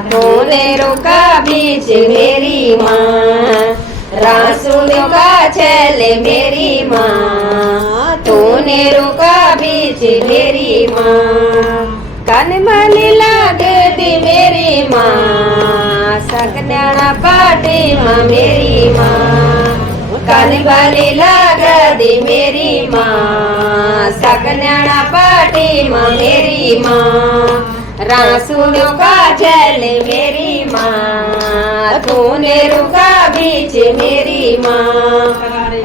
तूने रोका बीच मेरी माँ, रासुलियों का छेले मेरी माँ, तूने रोका बीच मेरी माँ। कनमनी लगती मेरी माँ, सकन्याना पाटी माँ मेरी माँ, कनमनी लगती मेरी माँ, सकन्याना पाटी माँ मेरी माँ। रासुलियों का छेले मेरी माँ, तूने रुका बीच मेरी माँ,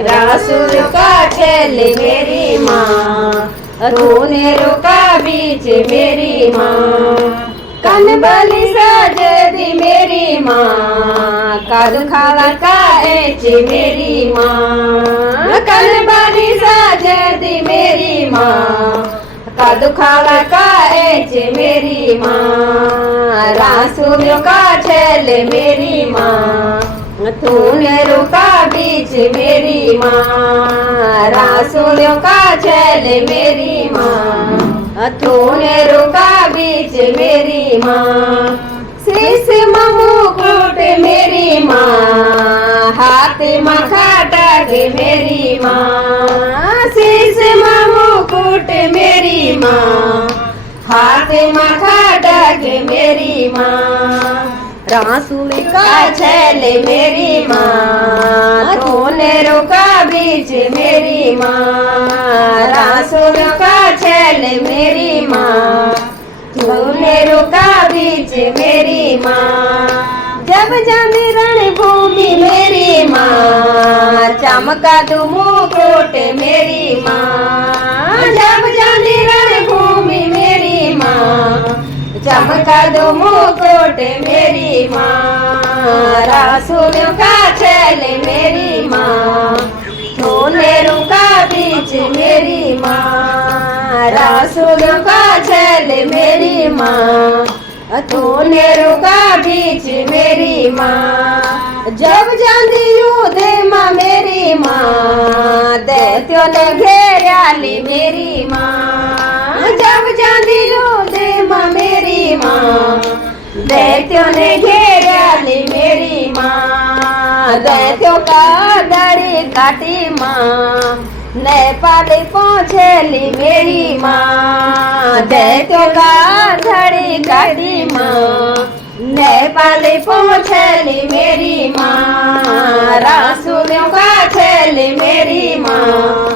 रासुलियों का छेले मेरी माँ, तूने रुका बीच मेरी माँ। कनबली सजदी मेरी माँ, कद खाला का एच मेरी माँ, कनबली सजदी मेरी माँ, कद खाला का एच मेरी माँ। रासुलियों का छेले मेरी माँ, तूने रुका बीच मेरी माँ, रासुलियों का छेले मेरी माँ, तूने रुका बीच मेरी माँ। शीश मुकुट मेरी माँ, हाथ मखाटक मेरी माँ, शीश मुकुट मेरी माँ, हाथ मखाटक मेरी माँ। रासुली का छेले मेरी माँ, तूने रुका बीच मेरी माँ, रासुलियों का छेले मेरी माँ, तूने रुका बीच मेरी माँ। जब जानी रणभूमि मेरी माँ, चमका दू मुकुट मेरी माँ, जब जानी रणभूमि मेरी माँ, चमका दो मुकुट मेरी माँ। रासुलियों का छेले मेरी माँ, तूने रुका बीच मेरी माँ, रासुलियों का छेले मेरी माँ, तूने रुका बीच मेरी माँ। जब जाती युद्ध माँ मेरी माँ, दैत्यों ने घेराली मेरी माँ, जब जाती युद्ध माँ मेरी माँ, दैत्यों ने घेराली मेरी माँ। दैत्यों का दड़ी काटी माँ, नेपाल पहुँचेली मेरी माँ, दैत्यों का धड़ी काटी माँ, नेपाल पहुँचेली मेरी माँ। रासुलियों का छेले मेरी माँ,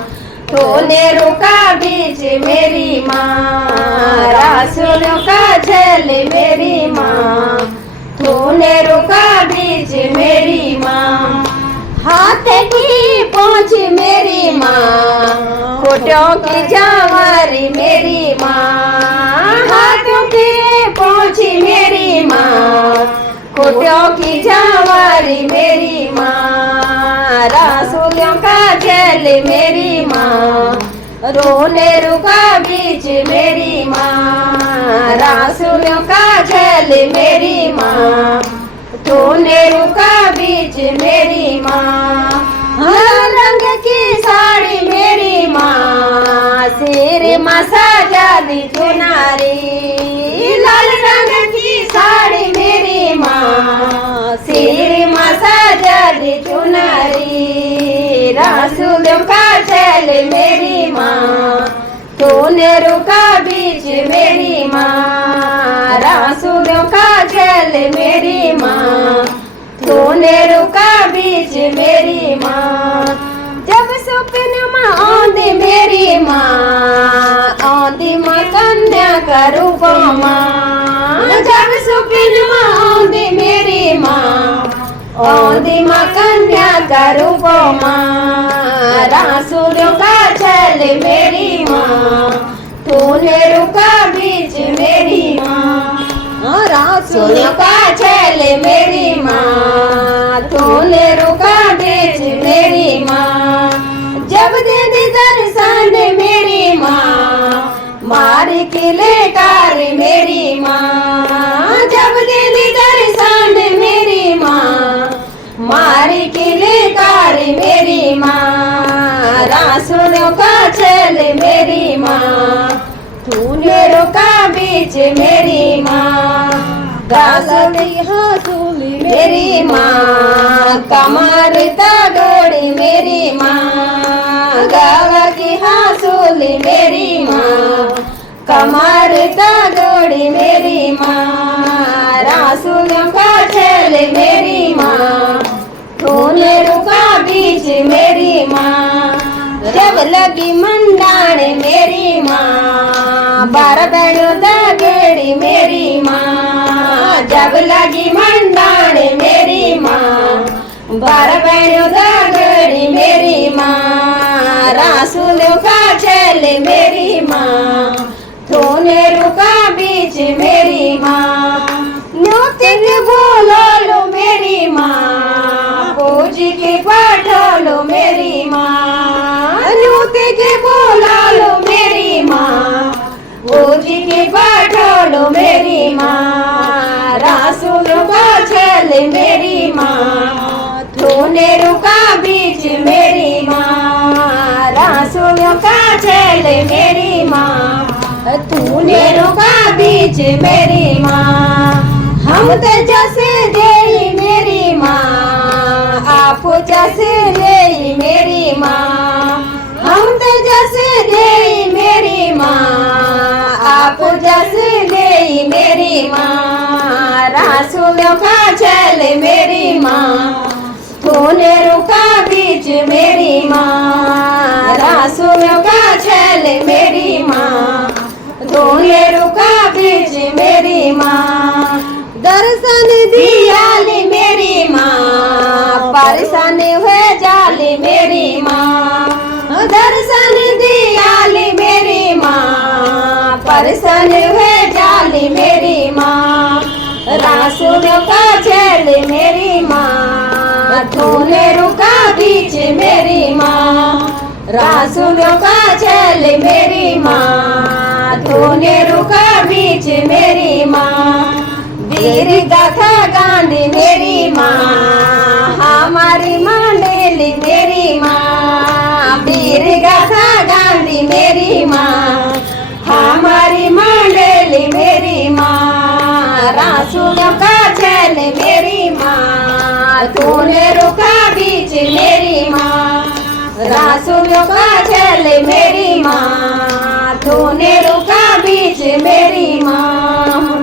तूने रुका बीच मेरी माँ, रासुलियों का छेले मेरी माँ, तूने रुका बीच मेरी माँ। हाथ की पहुँच मेरी माँ, कोटों की झांवारी मेरी माँ, हाथों की पहुँच मेरी माँ, कोटों की झांवारी मेरी माँ। रासुलियों का छेले मेरी माँ, रोने रुका बीच मेरी माँ, रासुलियों का छेले मेरी माँ, तूने रुका बीच मेरी माँ। हर रंग की साड़ी मेरी माँ, सिर में सजादी चुनारी, लाल रंग की साड़ी मेरी माँ, सिर में सजादी चुनारी। रासुलियों का छेले मेरी माँ, तूने रुका बीच मेरी माँ, रासुलियों का छेले मेरी माँ, तूने रुका बीच मेरी माँ। जब सपने में आंधी मेरी माँ, आंधी माँ कन्या का रूप माँ, जब सपने में आंधी मेरी माँ, आंधी माँ कन्या का रूप माँ। रासुलियों का छेले मेरी माँ, तूने रुका बीच मेरी माँ। रासुलियों का छेले मेरी माँ, तूने रुका बीच मेरी माँ। जब दे दी दर्शन मेरी माँ, मार के लेकर मेरी माँ, जब दे दी दर्शन मेरी माँ, मार के लेकर मेरी माँ। रासुलियों का छेले मेरी माँ, तूने रुका बीच मेरी माँ। गालती हंसूली मेरी माँ, कमर तगड़ी मेरी माँ, गालती हंसूली मेरी माँ, कमर तगड़ी मेरी माँ, रासुलों का छेल मेरी माँ, तूने रुका बीच मेरी माँ, जब लगी मंडाण मेरी माँ, बार बहनों दगेड़ी मेरी माँ, जब लगी मंडाण मेरी माँ, बार बहनों दगेड़ी मेरी माँ, रासुलों का छेल मेरी माँ, तूने रुका बीच मेरी माँ, न्योते के बोलो लो मेरी माँ, पूज के पढ़ो लो मेरी माँ, न्योते के बोलो लो मेरी माँ, पूज के पढ़ो लो मेरी माँ, रासुलों का छेल मेरी माँ, तूने रुका बीच मेरी माँ, रासुलों का छेल मेरी माँ, तूने रुका बीच मेरी माँ, हम तो जैसे दे मेरी माँ, आप जैसे दे मेरी माँ, हम तो जैसे दे मेरी माँ, आप जैसे दे मेरी माँ, रासुलों का छेल मेरी माँ, तूने रुका बीच मेरी माँ, रासुलों का छेल मेरी माँ, तूने रुका बीच मेरी माँ, दर्शन दियाली मेरी माँ, परेशान हुए जाली मेरी माँ, दर्शन दियाली मेरी माँ, परेशान हुए जाली मेरी माँ, रासुलों का छेल मेरी माँ, तूने रुका बीच मेरी माँ, रासुलों का छेल मेरी माँ, तूने रुका बीच मेरी माँ, वीर गाथा गांधी मेरी माँ, हमारी मंडली मेरी माँ, वीर गाथा गांधी मेरी माँ, हमारी मंडली मेरी माँ, रासुलों का छेल मेरी माँ, तूने रुका बीच मेरी माँ, रासुलों का छेल मेरी माँ, तूने रुका बीच मेरी माँ।